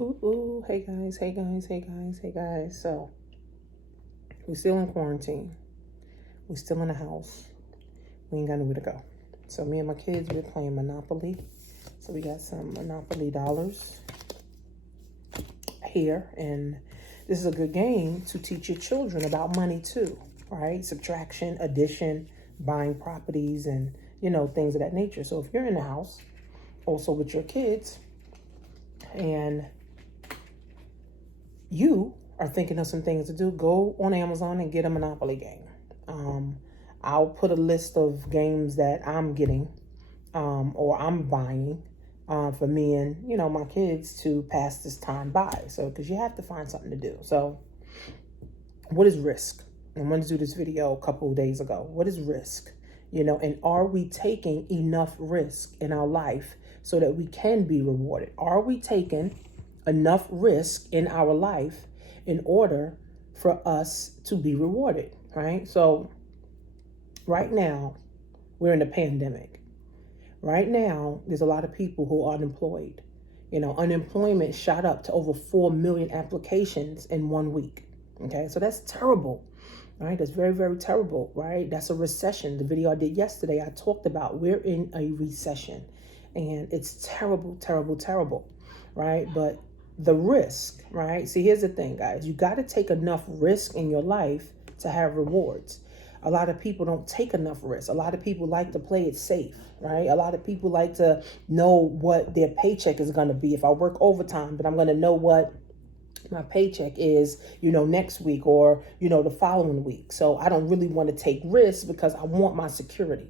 Hey guys, hey guys, hey guys, hey guys. So, we're still in quarantine. We're still in the house. We ain't got nowhere to go. So, me and my kids, we're playing Monopoly. So, we got some Monopoly dollars here. And this is a good game to teach your children about money too, right? Subtraction, addition, buying properties, and, things of that nature. So, if you're in the house, also with your kids, and you are thinking of some things to do, go on Amazon and get a Monopoly game. I'll put a list of games that I'm getting or I'm buying for me and, my kids to pass this time by. So, because you have to find something to do. So, what is risk? I wanted to do this video a couple of days ago. What is risk? And are we taking enough risk in our life so that we can be rewarded? Are we taking enough risk in our life in order for us to be rewarded, right? So right now, we're in a pandemic. Right now, there's a lot of people who are unemployed. Unemployment shot up to over 4 million applications in 1 week. Okay, so that's terrible, right? That's very, very terrible, right? That's a recession. The video I did yesterday, I talked about we're in a recession and it's terrible, terrible, terrible, right? But the risk, right? See, here's the thing, guys. You got to take enough risk in your life to have rewards. A lot of people don't take enough risk. A lot of people like to play it safe, right? A lot of people like to know what their paycheck is going to be. If I work overtime, but I'm going to know what my paycheck is, next week or, the following week. So I don't really want to take risks because I want my security.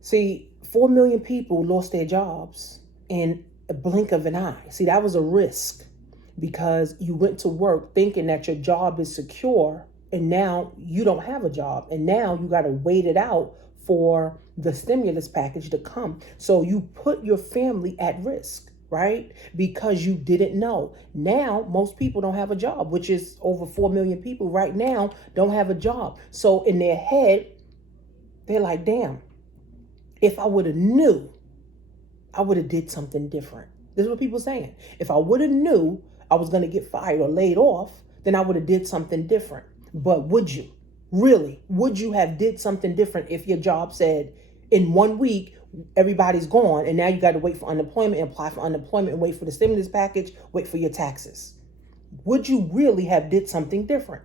See, 4 million people lost their jobs in a blink of an eye. See, that was a risk because you went to work thinking that your job is secure and now you don't have a job. And now you got to wait it out for the stimulus package to come. So you put your family at risk, right? Because you didn't know. Now, most people don't have a job, which is over 4 million people right now don't have a job. So in their head, they're like, damn, if I would have knew, I would have did something different. This is what people are saying. If I would have knew I was going to get fired or laid off, then I would have did something different. But would you? Really? Would you have did something different if your job said in 1 week, everybody's gone and now you got to wait for unemployment, apply for unemployment and wait for the stimulus package, wait for your taxes? Would you really have did something different?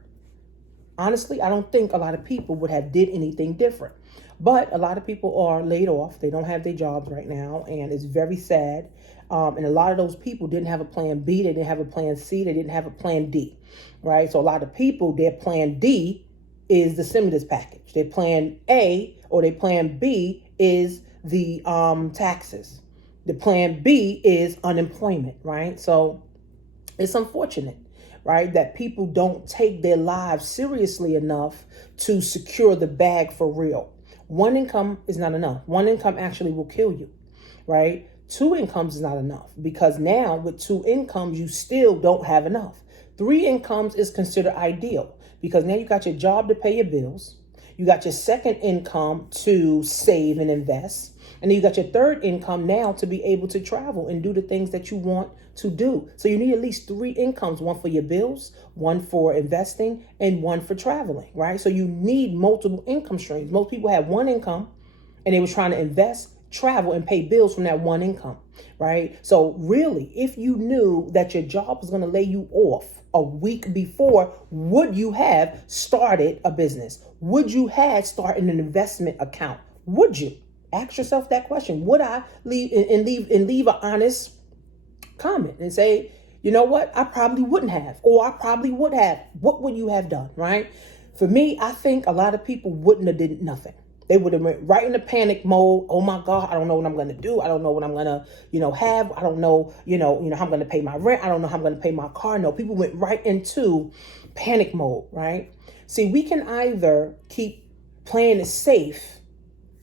Honestly, I don't think a lot of people would have did anything different. But a lot of people are laid off. They don't have their jobs right now. And it's very sad. And a lot of those people didn't have a plan B. They didn't have a plan C. They didn't have a plan D. Right. So a lot of people, their plan D is the stimulus package. Their plan A or their plan B is the taxes. The plan B is unemployment. Right. So it's unfortunate, right, that people don't take their lives seriously enough to secure the bag for real. One income is not enough. One income actually will kill you, right? 2 incomes is not enough because now with 2 incomes, you still don't have enough. 3 incomes is considered ideal because now you got your job to pay your bills. You got your second income to save and invest. And then you got your third income now to be able to travel and do the things that you want to do. So you need at least 3 incomes, one for your bills, one for investing, and one for traveling, right? So you need multiple income streams. Most people have 1 income and they were trying to invest, travel, and pay bills from that 1 income, right? So really, if you knew that your job was going to lay you off a week before, would you have started a business? Would you have started an investment account? Would you? Ask yourself that question. Would I leave an honest comment and say, you know what? I probably wouldn't have, or I probably would have. What would you have done, right? For me, I think a lot of people wouldn't have did nothing. They would have went right into panic mode. Oh my God, I don't know what I'm going to do. I don't know what I'm going to, have. I don't know, how I'm going to pay my rent. I don't know how I'm going to pay my car. No, people went right into panic mode, right? See, we can either keep playing it safe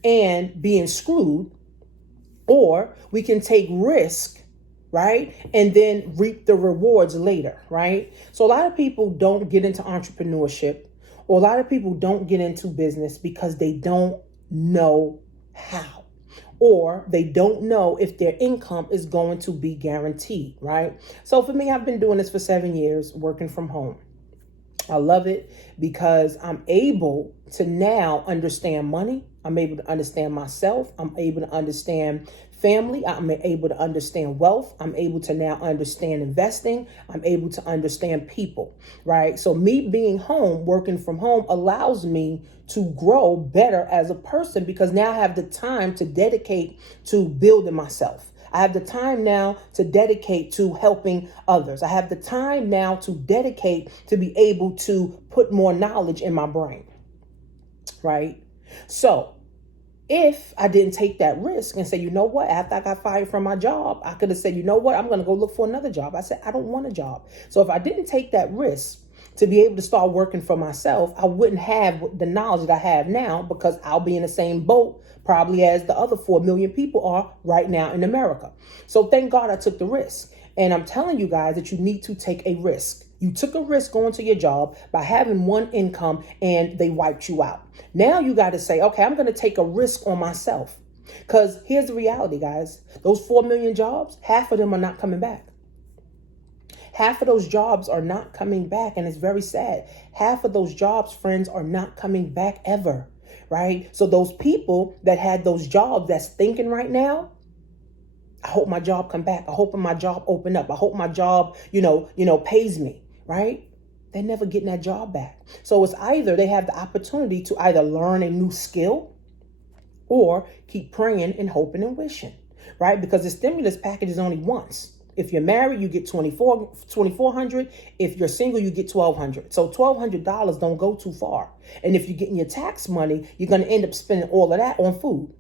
and being screwed, or we can take risk, right? And then reap the rewards later, right? So a lot of people don't get into entrepreneurship, or a lot of people don't get into business because they don't know how, or they don't know if their income is going to be guaranteed, right? So for me, I've been doing this for 7 years, working from home. I love it because I'm able to now understand money. I'm able to understand myself. I'm able to understand family. I'm able to understand wealth. I'm able to now understand investing. I'm able to understand people, right? So me being home, working from home allows me to grow better as a person because now I have the time to dedicate to building myself. I have the time now to dedicate to helping others. I have the time now to dedicate to be able to put more knowledge in my brain, right? So if I didn't take that risk and say, you know what, after I got fired from my job, I could have said, you know what, I'm going to go look for another job. I said, I don't want a job. So if I didn't take that risk to be able to start working for myself, I wouldn't have the knowledge that I have now because I'll be in the same boat probably as the other 4 million people are right now in America. So thank God I took the risk. And I'm telling you guys that you need to take a risk. You took a risk going to your job by having one income and they wiped you out. Now you got to say, okay, I'm going to take a risk on myself. Because here's the reality, guys. Those 4 million jobs, half of them are not coming back. Half of those jobs are not coming back. And it's very sad. Half of those jobs, friends, are not coming back ever. Right? So those people that had those jobs that's thinking right now, I hope my job come back. I hope my job open up. I hope my job, pays me. Right? They're never getting that job back. So it's either they have the opportunity to either learn a new skill or keep praying and hoping and wishing, right? Because the stimulus package is only once. If you're married, you get $2,400. If you're single, you get $1,200. So $1,200 don't go too far. And if you're getting your tax money, you're going to end up spending all of that on food,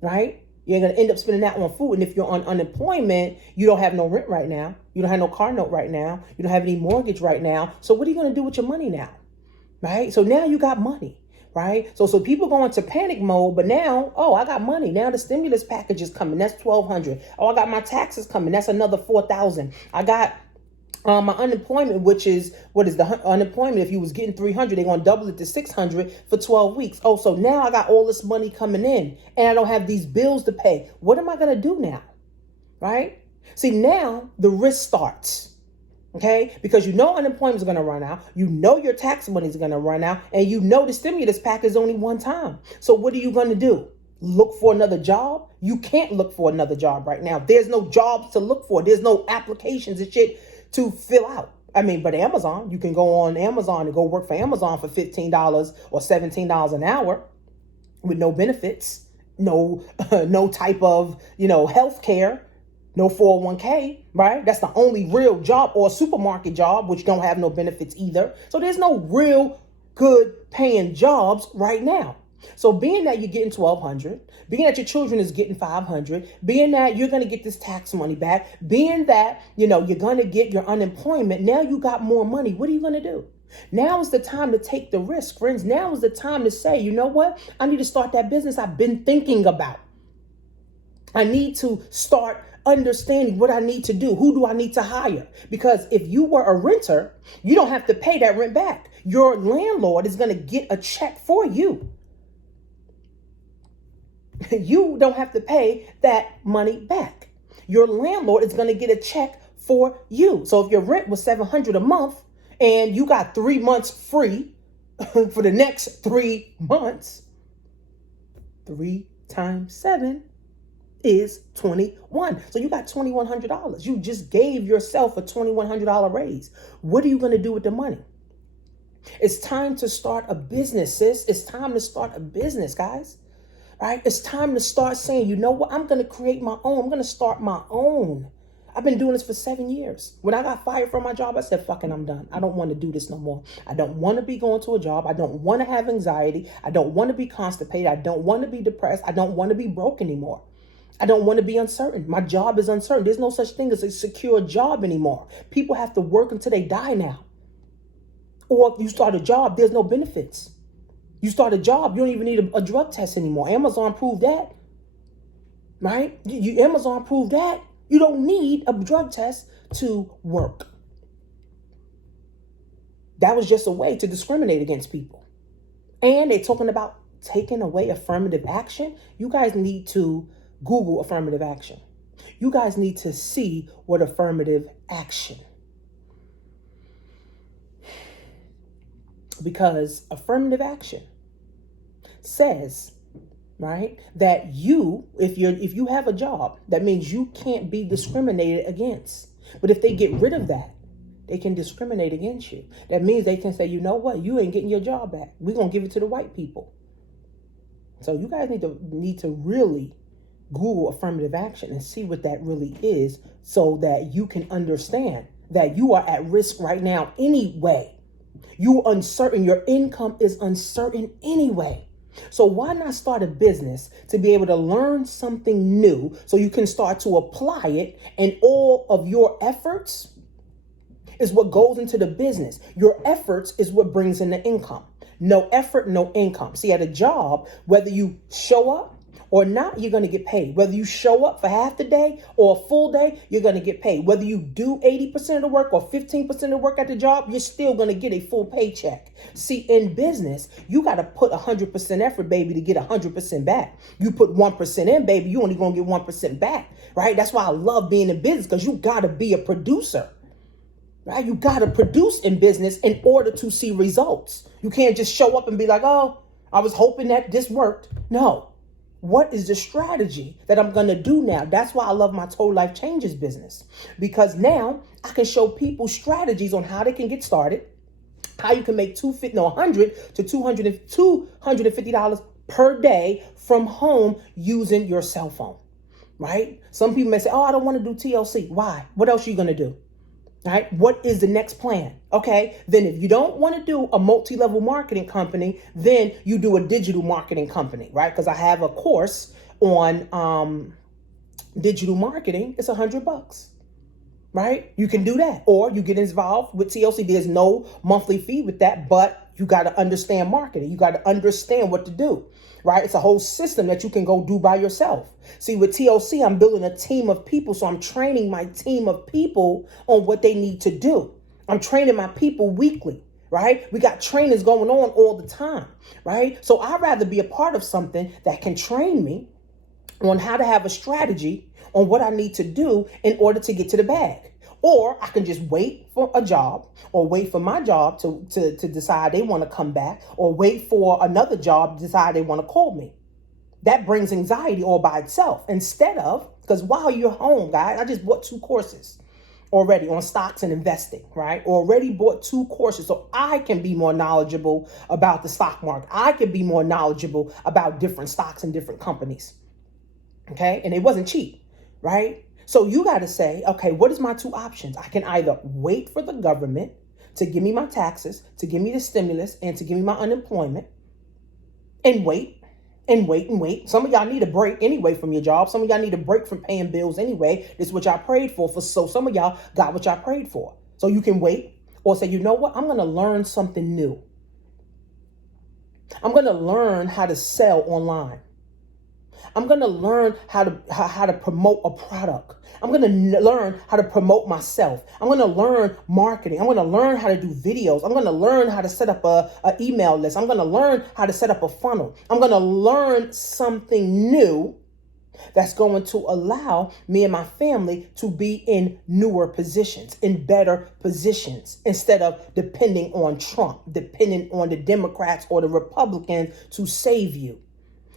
right? You're going to end up spending that on food. And if you're on unemployment, you don't have no rent right now. You don't have no car note right now. You don't have any mortgage right now. So what are you going to do with your money now? Right? So now you got money, right? So people go into panic mode, but now, I got money. Now the stimulus package is coming. That's $1,200. I got my taxes coming. That's another $4,000. I got my unemployment, which is, what is the unemployment? If you was getting 300, they're going to double it to 600 for 12 weeks. Oh, so now I got all this money coming in and I don't have these bills to pay. What am I going to do now? Right? See, now the risk starts. Okay, because unemployment is going to run out. Your tax money is going to run out, and the stimulus pack is only one time. So what are you going to do? Look for another job? You can't look for another job right now. There's no jobs to look for. There's no applications and shit to fill out. I mean, but Amazon, you can go on Amazon and go work for Amazon for $15 or $17 an hour with no benefits, no type of, health care. No 401k, right? That's the only real job, or a supermarket job, which don't have no benefits either. So there's no real good paying jobs right now. So being that you're getting $1,200, being that your children is getting $500, being that you're going to get this tax money back, being that, you're going to get your unemployment, now you got more money. What are you going to do? Now is the time to take the risk, friends. Now is the time to say, you know what? I need to start that business I've been thinking about. I need to start understanding what I need to do. Who do I need to hire? Because if you were a renter, you don't have to pay that rent back. Your landlord is going to get a check for you. You don't have to pay that money back. Your landlord is going to get a check for you. So if your rent was $700 a month and you got 3 months free for the next 3 months, 3 times 7 is 21. So you got $2,100. You just gave yourself a $2,100 raise. What are you going to do with the money? It's time to start a business, sis. It's time to start a business, guys. Right? It's time to start saying, you know what? I'm going to create my own. I'm going to start my own. I've been doing this for 7 years. When I got fired from my job, I said, fucking, I'm done. I don't want to do this no more. I don't want to be going to a job. I don't want to have anxiety. I don't want to be constipated. I don't want to be depressed. I don't want to be broke anymore. I don't want to be uncertain. My job is uncertain. There's no such thing as a secure job anymore. People have to work until they die now. Or if you start a job, there's no benefits. You start a job, you don't even need a drug test anymore. Amazon proved that, right? Amazon proved that. You don't need a drug test to work. That was just a way to discriminate against people. And they're talking about taking away affirmative action. You guys need to Google affirmative action. You guys need to see what affirmative action. Because affirmative action says, right, that if you have a job, that means you can't be discriminated against. But if they get rid of that, they can discriminate against you. That means they can say, you know what, you ain't getting your job back. We're gonna give it to the white people. So you guys need to really Google affirmative action and see what that really is, so that you can understand that you are at risk right now anyway. You're uncertain. Your income is uncertain anyway. So why not start a business to be able to learn something new so you can start to apply it, and all of your efforts is what goes into the business. Your efforts is what brings in the income. No effort, no income. See, at a job, whether you show up or not, you're going to get paid. Whether you show up for half the day or a full day, you're going to get paid. Whether you do 80% of the work or 15% of the work at the job, you're still going to get a full paycheck. See, in business, you got to put 100% effort, baby, to get 100% back. You put 1% in, baby, you only going to get 1% back, right? That's why I love being in business, because you got to be a producer. Right? You got to produce in business in order to see results. You can't just show up and be like, oh, I was hoping that this worked. No. What is the strategy that I'm going to do now? That's why I love my Total Life Changes business, because now I can show people strategies on how they can get started, how you can make $100 to $250 per day from home using your cell phone, right? Some people may say, oh, I don't want to do TLC. Why? What else are you going to do? Right? What is the next plan? Okay. Then if you don't want to do a multi-level marketing company, then you do a digital marketing company, right? Because I have a course on digital marketing. It's $100, right? You can do that, or you get involved with TLC. There's no monthly fee with that, but you got to understand marketing. You got to understand what to do, right? It's a whole system that you can go do by yourself. See, with TLC, I'm building a team of people. So I'm training my team of people on what they need to do. I'm training my people weekly, right? We got trainings going on all the time, right? So I'd rather be a part of something that can train me on how to have a strategy on what I need to do in order to get to the bag. Or I can just wait for a job, or wait for my job to decide they want to come back, or wait for another job to decide they want to call me. That brings anxiety all by itself. Instead of, because while you're home, guys, I just bought 2 courses already on stocks and investing, right? Already bought 2 courses so I can be more knowledgeable about the stock market. I can be more knowledgeable about different stocks and different companies. Okay. And it wasn't cheap, right? So you got to say, okay, what is my 2 options? I can either wait for the government to give me my taxes, to give me the stimulus, and to give me my unemployment, and wait. Some of y'all need a break anyway from your job. Some of y'all need a break from paying bills anyway. This is what y'all prayed for. So some of y'all got what y'all prayed for. So you can wait, or say, you know what? I'm going to learn something new. I'm going to learn how to sell online. I'm going to learn how to promote a product. I'm going to learn how to promote myself. I'm going to learn marketing. I'm going to learn how to do videos. I'm going to learn how to set up a email list. I'm going to learn how to set up a funnel. I'm going to learn something new that's going to allow me and my family to be in newer positions, in better positions, instead of depending on Trump, depending on the Democrats or the Republicans to save you.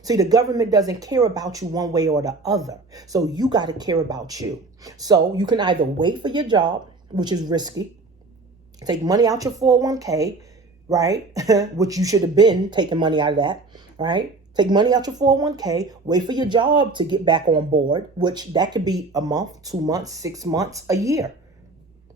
See, the government doesn't care about you one way or the other. So you got to care about you. So you can either wait for your job, which is risky, take money out your 401k, right? Which you should have been taking money out of that, right? Take money out your 401k, wait for your job to get back on board, which that could be a month, 2 months, 6 months, a year.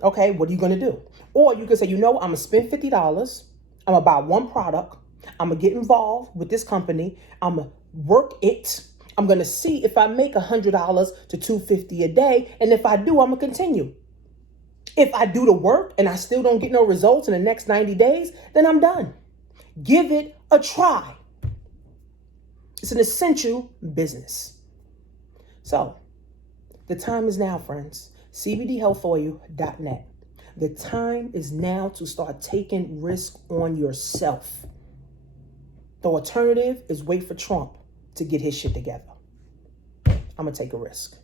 Okay, what are you going to do? Or you can say, you know, I'm going to spend $50. I'm going to buy one product. I'm going to get involved with this company. I'm going to work it. I'm going to see if I make $100 to $250 a day. And if I do, I'm going to continue. If I do the work and I still don't get no results in the next 90 days, then I'm done. Give it a try. It's an essential business. So the time is now, friends. CBDhealthoil.net. The time is now to start taking risk on yourself. The alternative is wait for Trump to get his shit together. I'm going to take a risk.